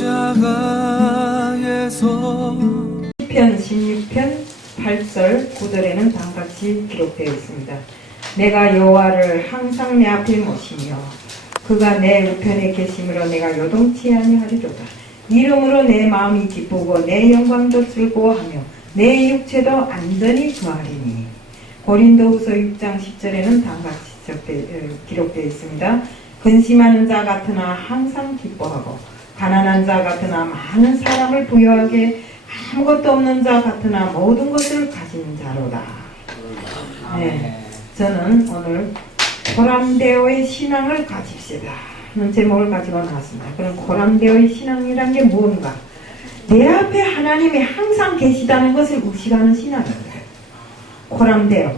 십자가에서 시편 16편 8절 9절에는 다음같이 기록되어 있습니다. 내가 여호와를 항상 내 앞에 모시며 그가 내 우편에 계심으로 내가 요동치 아니하리로다. 이름으로 내 마음이 기쁘고 내 영광도 즐거워하며 내 육체도 안전히 거하리니. 고린도후서 6장 10절에는 다음같이 기록되어 있습니다. 근심하는 자 같으나 항상 기뻐하고 가난한 자 같으나 많은 사람을 부유하게 아무것도 없는 자 같으나 모든 것을 가진 자로다. 네, 저는 오늘 고람되어의 신앙을 가집시다 하는 제목을 가지고 나왔습니다. 그럼 고람되어의 신앙이란 게 뭔가? 내 앞에 하나님이 항상 계시다는 것을 의식하는 신앙입니다. 고람되어.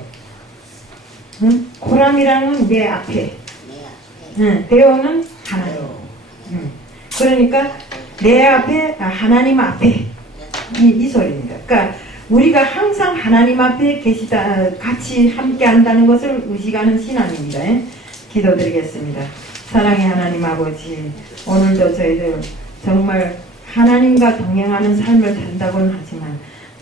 응? 고람이라는 내 앞에. 응, 되어는 하나님. 응. 그러니까 내 앞에, 하나님 앞에 이 소리입니다. 그러니까 우리가 항상 하나님 앞에 계시다, 같이 함께 한다는 것을 의식하는 신앙입니다. 기도드리겠습니다. 사랑의 하나님 아버지, 오늘도 저희들 정말 하나님과 동행하는 삶을 산다고는 하지만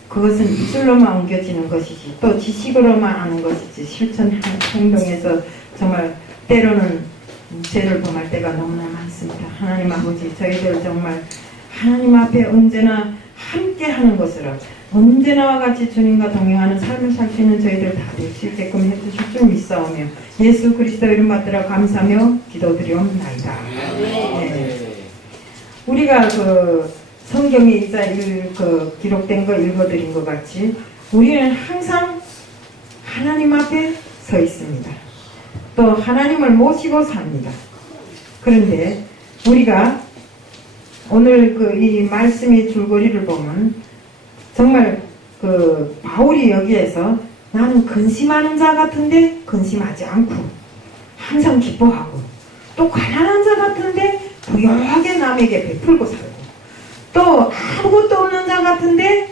그것은 입술로만 옮겨지는 것이지 또 지식으로만 아는 것이지 실천 행동에서 정말 때로는 죄를 범할 때가 너무나 많습니다. 하나님 아버지, 저희들 정말 하나님 앞에 언제나 함께 하는 것으로 언제나와 같이 주님과 동행하는 삶을 살 수 있는 저희들 다 될 수 있게끔 해주실 줄 믿사오며 예수 그리스도 이름 받들어 감사하며 기도드리옵나이다. 네. 우리가 그 성경에 기록된 거 읽어드린 것 같이 우리는 항상 하나님 앞에 서 있습니다. 또 하나님을 모시고 삽니다. 그런데 우리가 오늘 이 말씀의 줄거리를 보면 정말 바울이 여기에서 나는 근심하는 자 같은데 근심하지 않고 항상 기뻐하고 또 가난한 자 같은데 부유하게 남에게 베풀고 살고 또 아무것도 없는 자 같은데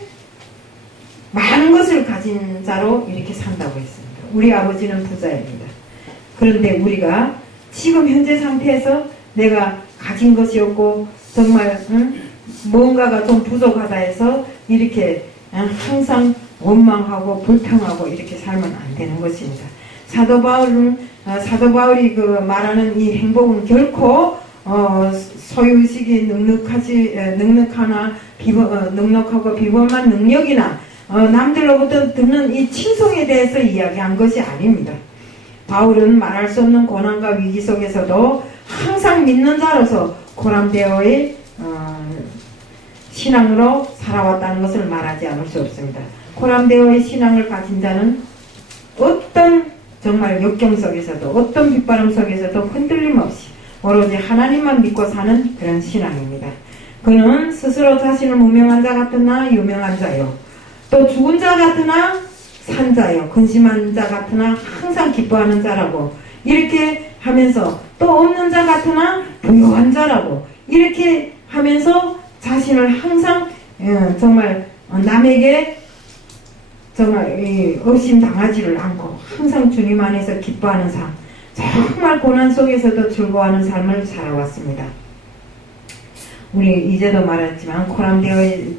많은 것을 가진 자로 이렇게 산다고 했습니다. 우리 아버지는 부자입니다. 그런데 우리가 지금 현재 상태에서 내가 가진 것이 없고 정말 뭔가가 좀 부족하다 해서 이렇게 항상 원망하고 불평하고 이렇게 살면 안 되는 것입니다. 사도 바울이 말하는 이 행복은 결코 소유의식이 넉넉하고 비범한 능력이나 남들로부터 듣는 이 칭송에 대해서 이야기한 것이 아닙니다. 바울은 말할 수 없는 고난과 위기 속에서도 항상 믿는 자로서 고람되어의 신앙으로 살아왔다는 것을 말하지 않을 수 없습니다. 고람되어의 신앙을 가진 자는 어떤 정말 역경 속에서도 어떤 빗바람 속에서도 흔들림 없이 오로지 하나님만 믿고 사는 그런 신앙입니다. 그는 스스로 자신을 무명한 자 같으나 유명한 자요, 또 죽은 자 같으나 산 자요, 근심한 자 같으나 항상 기뻐하는 자라고 이렇게 하면서 또 없는 자 같으나 부유한 자라고 이렇게 하면서 자신을 항상 정말 남에게 정말 의심당하지를 않고 항상 주님 안에서 기뻐하는 삶, 정말 고난 속에서도 즐거워하는 삶을 살아왔습니다. 우리 이제도 말했지만 고람되어의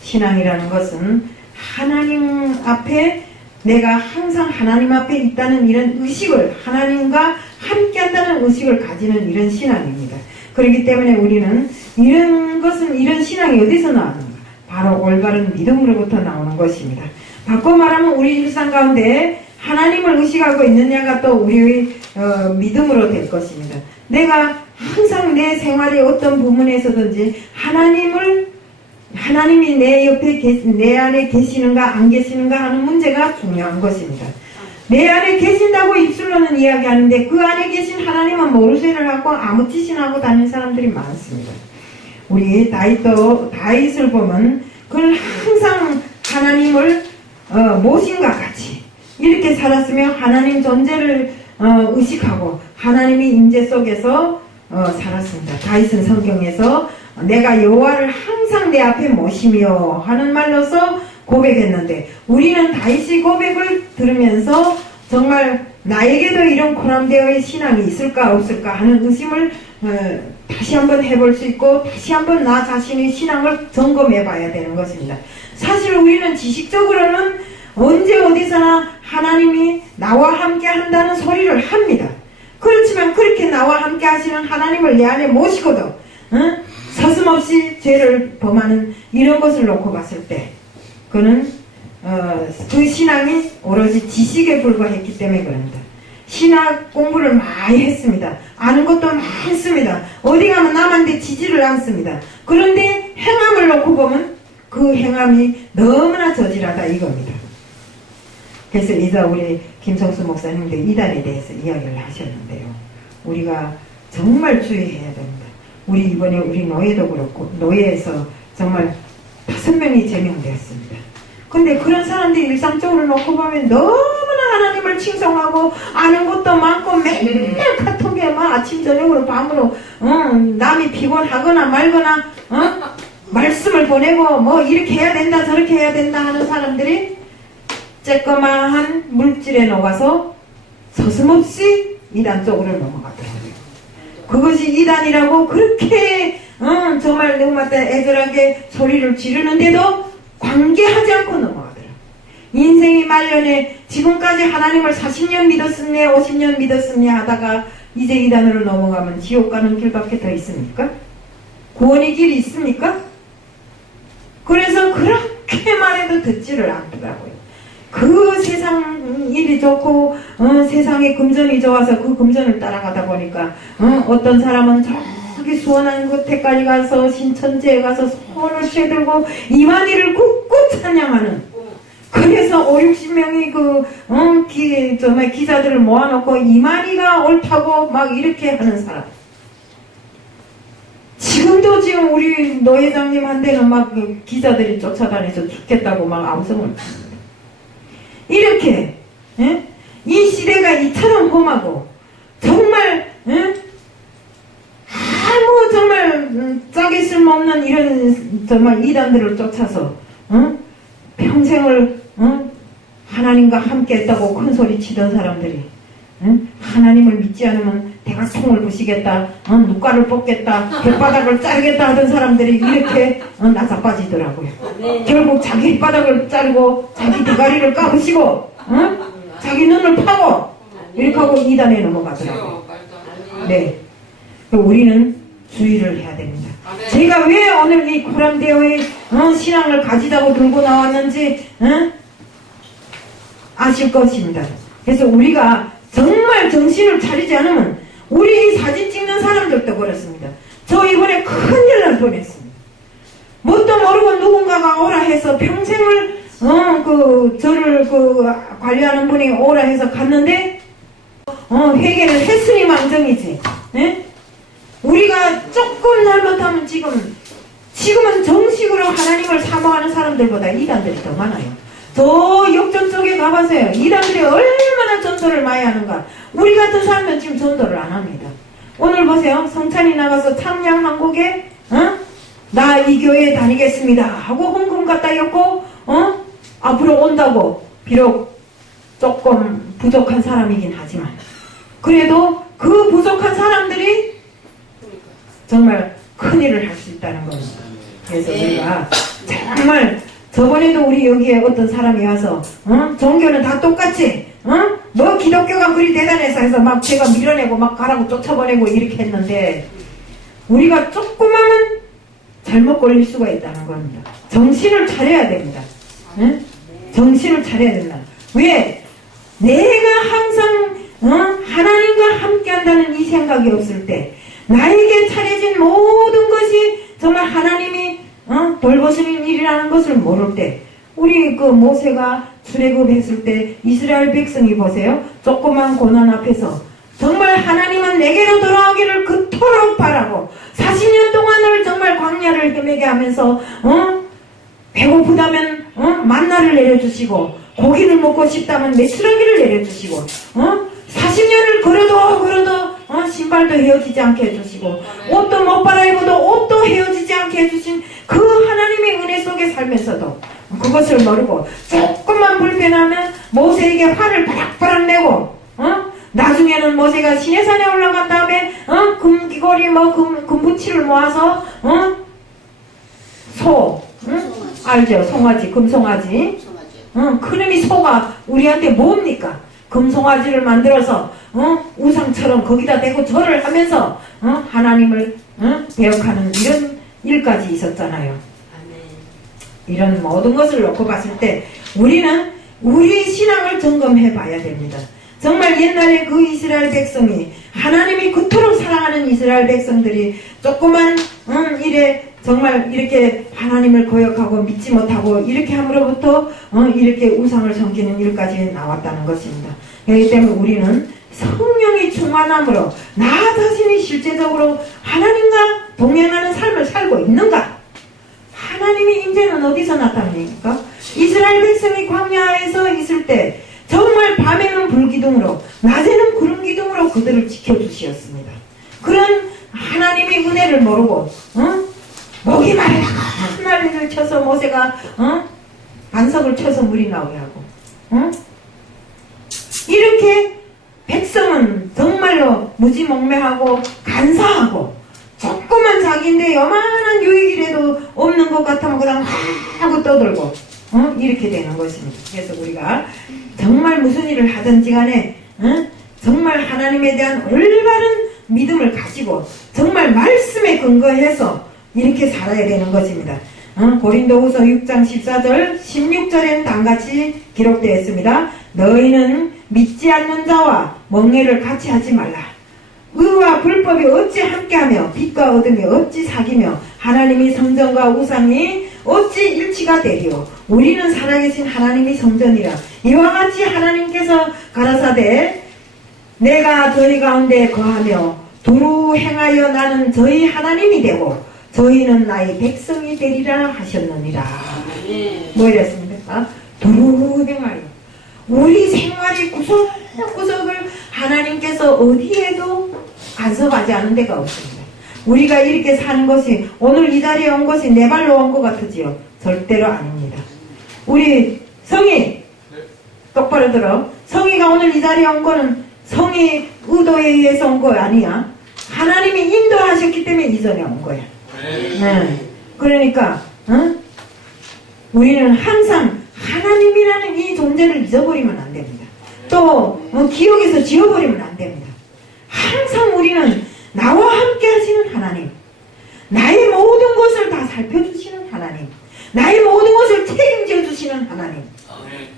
신앙이라는 것은 하나님 앞에 내가 항상 하나님 앞에 있다는 이런 의식을, 하나님과 함께 한다는 의식을 가지는 이런 신앙입니다. 그렇기 때문에 우리는 이런 신앙이 어디서 나왔는가? 바로 올바른 믿음으로부터 나오는 것입니다. 바꿔 말하면 우리 일상 가운데 하나님을 의식하고 있느냐가 또 우리의 믿음으로 될 것입니다. 내가 항상 내 생활의 어떤 부분에서든지 하나님이 내 옆에 내 안에 계시는가 안 계시는가 하는 문제가 중요한 것입니다. 내 안에 계신다고 입술로는 이야기하는데 그 안에 계신 하나님은 모르쇠를 하고 아무 짓이나 하고 다니는 사람들이 많습니다. 우리 다윗을 보면 그는 항상 하나님을 모신과 같이 이렇게 살았으며 하나님 존재를 의식하고 하나님의 임재 속에서 살았습니다. 다윗은 성경에서 내가 여호와를 항상 내 앞에 모시며 하는 말로서 고백했는데 우리는 다윗의 고백을 들으면서 정말 나에게도 이런 고람되어의 신앙이 있을까 없을까 하는 의심을 다시 한번 해볼 수 있고 다시 한번 나 자신의 신앙을 점검해 봐야 되는 것입니다. 사실 우리는 지식적으로는 언제 어디서나 하나님이 나와 함께 한다는 소리를 합니다. 그렇지만 그렇게 나와 함께 하시는 하나님을 내 안에 모시고도 서슴없이 죄를 범하는 이런 것을 놓고 봤을 때 그는 그 신앙이 오로지 지식에 불과했기 때문에 그럽니다. 신학 공부를 많이 했습니다. 아는 것도 많습니다. 어디 가면 남한테 지지를 않습니다. 그런데 행함을 놓고 보면 그 행함이 너무나 저질하다 이겁니다. 그래서 이제 우리 김성수 목사님도 이단에 대해서 이야기를 하셨는데요. 우리가 정말 주의해야 됩니다. 우리 이번에 우리 노예도 그렇고 노예에서 정말 5명이 제명되었습니다. 근데 그런 사람들이 일상적으로 놓고 보면 너무나 하나님을 칭송하고 아는 것도 많고 맨날 카톡에 막 아침 저녁으로 밤으로 남이 피곤하거나 말거나 말씀을 보내고 뭐 이렇게 해야 된다 저렇게 해야 된다 하는 사람들이 쬐끄마한 물질에 녹아서 서슴없이 이단 쪽으로 넘어가더라고요. 그것이 이단이라고 그렇게 정말 너무나 애절하게 소리를 지르는데도 관계하지 않고 넘어가더라고요. 인생이 말년에 지금까지 하나님을 40년 믿었으니 50년 믿었으니 하다가 이제 이단으로 넘어가면 지옥 가는 길밖에 더 있습니까? 구원의 길이 있습니까? 그래서 그렇게 말해도 듣지를 않더라고요. 그 세상 일이 좋고 세상에 금전이 좋아서 그 금전을 따라가다 보니까 어떤 사람은 저기 수원한 끝에까지 가서 신천지에 가서 손을 쇠들고 이만희를 꾹꾹 찬양하는 그래서 50-60명이 정말 기자들을 모아놓고 이만희가 옳다고 막 이렇게 하는 사람. 지금도 지금 우리 노 회장님한테는 막 기자들이 쫓아다니서 죽겠다고 막 암성을 칩니다. 이렇게 이 시대가 이처럼 험하고 정말 아무 정말 짝이 쓸모없는 이런 정말 이단들을 쫓아서 평생을 하나님과 함께 했다고 큰 소리 치던 사람들이 하나님을 믿지 않으면 대각통을 부시겠다, 눈가를 뽑겠다, 혓바닥을 자르겠다 하던 사람들이 이렇게 나자빠지더라고요. 네. 결국 자기 혓바닥을 자르고 자기 대가리를 까부시고 자기 눈을 파고 이렇게 하고 이단에 넘어가더라고요. 네, 우리는 주의를 해야 됩니다. 제가 왜 오늘 이 고람되어의 신앙을 가지자고 들고 나왔는지 아실 것입니다. 그래서 우리가 정말 정신을 차리지 않으면 우리 사진 찍는 사람들도 그렇습니다. 저 이번에 큰일 날 뻔했습니다. 뭣도 모르고 누군가가 오라 해서 평생을 저를 관리하는 분이 오라 해서 갔는데 회개를 했으니 망정이지. 예? 우리가 조금 잘못하면 지금은 정식으로 하나님을 사모하는 사람들보다 이단들이 더 많아요. 저 역전 쪽에 가봐서요. 이단들이 얼마나 전도를 많이 하는가. 우리 같은 사람은 지금 전도를 안 합니다. 오늘 보세요. 성찬이 나가서 찬양 한 곡에 나 이 교회에 다니겠습니다 하고 헌금 갖다 였고 앞으로 온다고 비록 조금 부족한 사람이긴 하지만 그래도 그 부족한 사람들이 정말 큰일을 할 수 있다는 겁니다. 그래서 우리가 정말 저번에도 우리 여기에 어떤 사람이 와서 종교는 다 똑같이 뭐 기독교가 그리 대단해서 해서 막 제가 밀어내고 막 가라고 쫓아보내고 이렇게 했는데 우리가 조금만 잘못 걸릴 수가 있다는 겁니다. 정신을 차려야 됩니다. 정신을 차려야 된다. 왜? 내가 항상 하나님과 함께 한다는 이 생각이 없을 때 나에게 차려진 모든 것이 정말 하나님이 돌보시는 일이라는 것을 모를 때 우리 모세가 출애굽했을 때 이스라엘 백성이 보세요. 조그만 고난 앞에서 정말 하나님은 내게로 돌아오기를 그토록 바라고 40년 동안을 정말 광야를 헤매게 하면서 배고프다면 만나를 내려주시고 고기를 먹고 싶다면 메추라기를 내려주시고 40년을 걸어도 신발도 헤어지지 않게 해주시고 옷도 못 갈아입어도 옷도 헤어지지 않게 해주신 그 하나님의 은혜 속에 살면서도 그것을 모르고 조금만 불편하면 모세에게 화를 바락바락 내고 나중에는 모세가 시내산에 올라간 다음에 금귀걸이 금부치를 모아서 소 알죠? 송아지 금송아지 그놈이 소가 우리한테 뭡니까? 금송아지를 만들어서 우상처럼 거기다 대고 절을 하면서 하나님을 배역하는 이런 일까지 있었잖아요. 이런 모든 것을 놓고 봤을 때 우리는 우리 신앙을 점검해 봐야 됩니다. 정말 옛날에 그 이스라엘 백성이 하나님이 그토록 사랑하는 이스라엘 백성들이 조그만 일에 정말 이렇게 하나님을 거역하고 믿지 못하고 이렇게 함으로부터 이렇게 우상을 섬기는 일까지 나왔다는 것입니다. 그렇기 때문에 우리는 성령이 충만함으로 나 자신이 실제적으로 하나님과 동행하는 삶을 살고 있는가? 하나님의 임재는 어디서 나타납니까? 이스라엘 백성이 광야에서 있을 때 정말 밤에는 불기둥으로 낮에는 구름 기둥으로 그들을 지켜주시었습니다. 그런 하나님의 은혜를 모르고 목이 마르다가 흩날리를 쳐서 모세가 반석을 쳐서 물이 나오게 하고 이렇게 백성은 정말로 무지몽매하고 간사하고 조그만 자기인데 요만한 유익이라도 없는 것 같으면 그냥 하고 떠들고 이렇게 되는 것입니다. 그래서 우리가 정말 무슨 일을 하든지 간에 정말 하나님에 대한 올바른 믿음을 가지고 정말 말씀에 근거해서 이렇게 살아야 되는 것입니다. 고린도후서 6장 14절 16절에는 다음같이 기록되어 있습니다. 너희는 믿지 않는 자와 멍해를 같이 하지 말라. 의와 불법이 어찌 함께하며 빛과 어둠이 어찌 사귀며 하나님이 성전과 우상이 어찌 일치가 되리요. 우리는 살아계신 하나님이 성전이라. 이와 같이 하나님께서 가라사대 내가 저희 가운데 거하며 두루 행하여 나는 저희 하나님이 되고 저희는 나의 백성이 되리라 하셨느니라. 뭐 이랬습니까? 두루 행하여 우리 생활의 구석구석을 하나님께서 어디에도 간섭하지 않은 데가 없습니다. 우리가 이렇게 사는 것이 오늘 이 자리에 온 것이 내 발로 온 것 같으지요? 절대로 아닙니다. 우리 성희 똑바로 들어. 성희가 오늘 이 자리에 온 거는 성희 의도에 의해서 온 거 아니야. 하나님이 인도하셨기 때문에 이 자리에 온 거야. 네. 그러니까 우리는 항상 하나님이라는 이 존재를 잊어버리면 안 됩니다. 또 기억에서 지워버리면 안 됩니다. 항상 우리는 나와 함께 하시는 하나님, 나의 모든 것을 다 살펴주시는 하나님, 나의 모든 것을 책임져 주시는 하나님,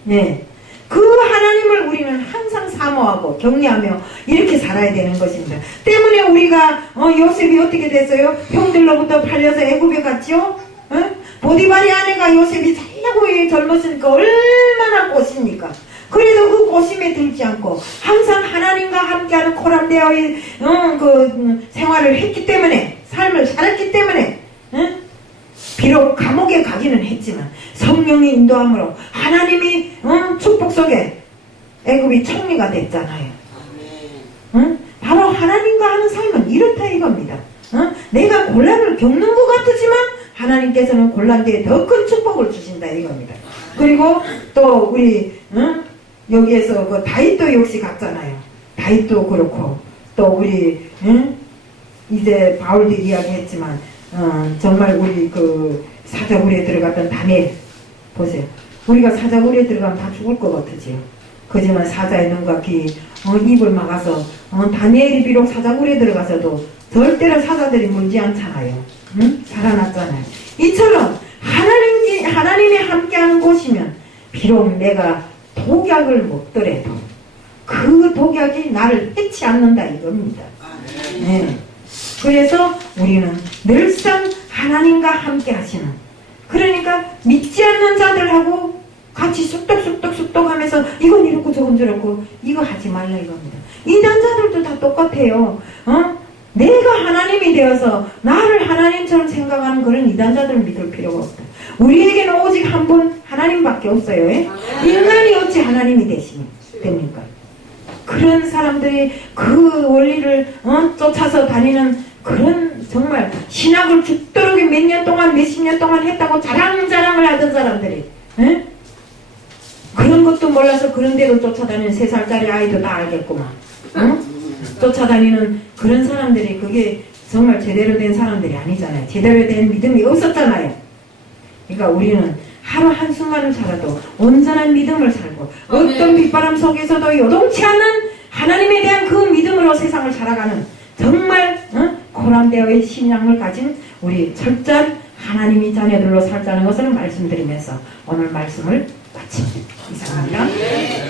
네. 그 하나님을 우리는 항상 사모하고 경외하며 이렇게 살아야 되는 것입니다. 때문에 우리가 요셉이 어떻게 됐어요? 형들로부터 팔려서 애굽에 갔죠? 보디발의 아내가 요셉이 잘나고 젊었으니까 얼마나 꼬십니까? 그래도 그 고심에 들지 않고 항상 하나님과 함께하는 코람되어의 그 생활을 했기 때문에, 삶을 살았기 때문에 비록 감옥에 가기는 했지만 성령의 인도함으로 하나님이 축복 속에 애굽이 총리가 됐잖아요. 바로 하나님과 하는 삶은 이렇다 이겁니다. 내가 곤란을 겪는 것 같으지만 하나님께서는 곤란 뒤에 더 큰 축복을 주신다 이겁니다. 그리고 또 우리 여기에서 그 다윗도 역시 갔잖아요. 다윗도 그렇고 또 우리 이제 바울도 이야기했지만 정말 우리 그 사자굴에 들어갔던 다니엘 보세요. 우리가 사자굴에 들어가면 다 죽을 것 같으지요. 그지만 사자의 눈과 귀 입을 막아서 다니엘이 비록 사자굴에 들어가서도 절대로 사자들이 물지 않잖아요. 살아났잖아요. 이처럼 하나님이 함께하는 곳이면 비록 내가 독약을 먹더라도 그 독약이 나를 해치 않는다 이겁니다. 네. 그래서 우리는 늘상 하나님과 함께 하시는, 그러니까 믿지 않는 자들하고 같이 쑥덕쑥덕 하면서 이건 이렇고 저건 저렇고 이거 하지 말라 이겁니다. 이단자들도 다 똑같아요. 내가 하나님이 되어서 나를 하나님처럼 생각하는 그런 이단자들을 믿을 필요가 없다. 우리에게는 오직 한 분 하나님밖에 없어요. 인간이 어찌 하나님이 됩니까? 그런 사람들이 그 원리를 쫓아서 다니는 그런 정말 신학을 죽도록 몇 년 동안 몇십 년 동안 했다고 자랑을 하던 사람들이 에? 그런 것도 몰라서 그런 데로 쫓아다니는 3살짜리 아이도 다 알겠구만. 응? 쫓아다니는 그런 사람들이 그게 정말 제대로 된 사람들이 아니잖아요. 제대로 된 믿음이 없었잖아요. 그러니까 우리는 하루 한순간을 살아도 온전한 믿음을 살고 어떤 빗바람 속에서도 요동치 않는 하나님에 대한 그 믿음으로 세상을 살아가는 정말 고란되어의 신앙을 가진 우리 철저한 하나님의 자녀들로 살자는 것을 말씀드리면서 오늘 말씀을 마칩니다. 이상입니다.